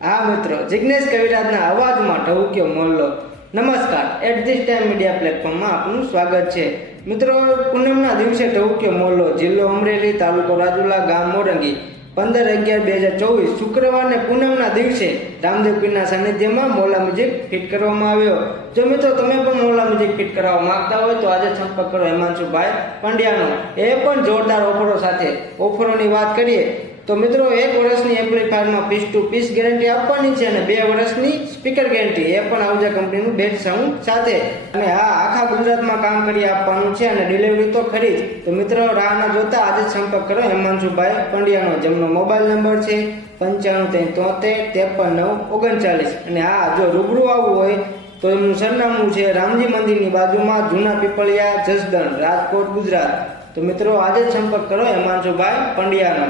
હા મિત્રો, જિગ્નેશ કવિરાજના અવાજમાં ઢવક્યો મોહલ્લો. નમસ્કાર, એટ ધીસ ટાઈમ મીડિયા પ્લેટફોર્મમાં આપનું સ્વાગત છે. મિત્રો, પૂનમના દિવસે ઢવક્યો મોહલ્લો, જિલ્લો અમરેલી, તાલુકો રાજુલા, ગામ મોરંગી. 15/11/2024 શુક્રવારને પૂનમના દિવસે રામદેવ પીરના સાનિધ્યમાં મોહલ્લા મ્યુઝિક ફિટ કરવામાં આવ્યો. જો મિત્રો તમે પણ મોહલ્લા મ્યુઝિક ફિટ કરવા માંગતા હોય તો આજે સંપર્ક કરો હિમાંશુભાઈ પંડ્યાનો. એ પણ જોરદાર ઓફરો સાથે. ઓફરોની વાત કરીએ તો મિત્રો 1 વર્ષની એમ્પ્લીફાયરમાં પીસ ટુ પીસ ગેરંટી આપવાની છે અને 2 વર્ષની સ્પીકર ગેરંટી, એ પણ આઉજા કંપનીનું બેસ્ટ સાઉન્ડ સાથે. અને હા, આખા ગુજરાતમાં કામ કરી આપવાનું છે અને ડિલિવરી તો ખરી જ. તો મિત્રો રાહ ના જોતા આજે જ સંપર્ક કરો હિમાંશુભાઈ પંડ્યાનો, જેમનો મોબાઈલ નંબર છે 9573735939. અને હા, જો રૂબરૂ આવવું હોય તો એમનું સરનામું છે રામજી મંદિરની બાજુમાં, જૂના પીપળિયા, જસદણ, રાજકોટ, ગુજરાત. તો મિત્રો આજે જ સંપર્ક કરો હિમાંશુભાઈ પંડ્યાનો.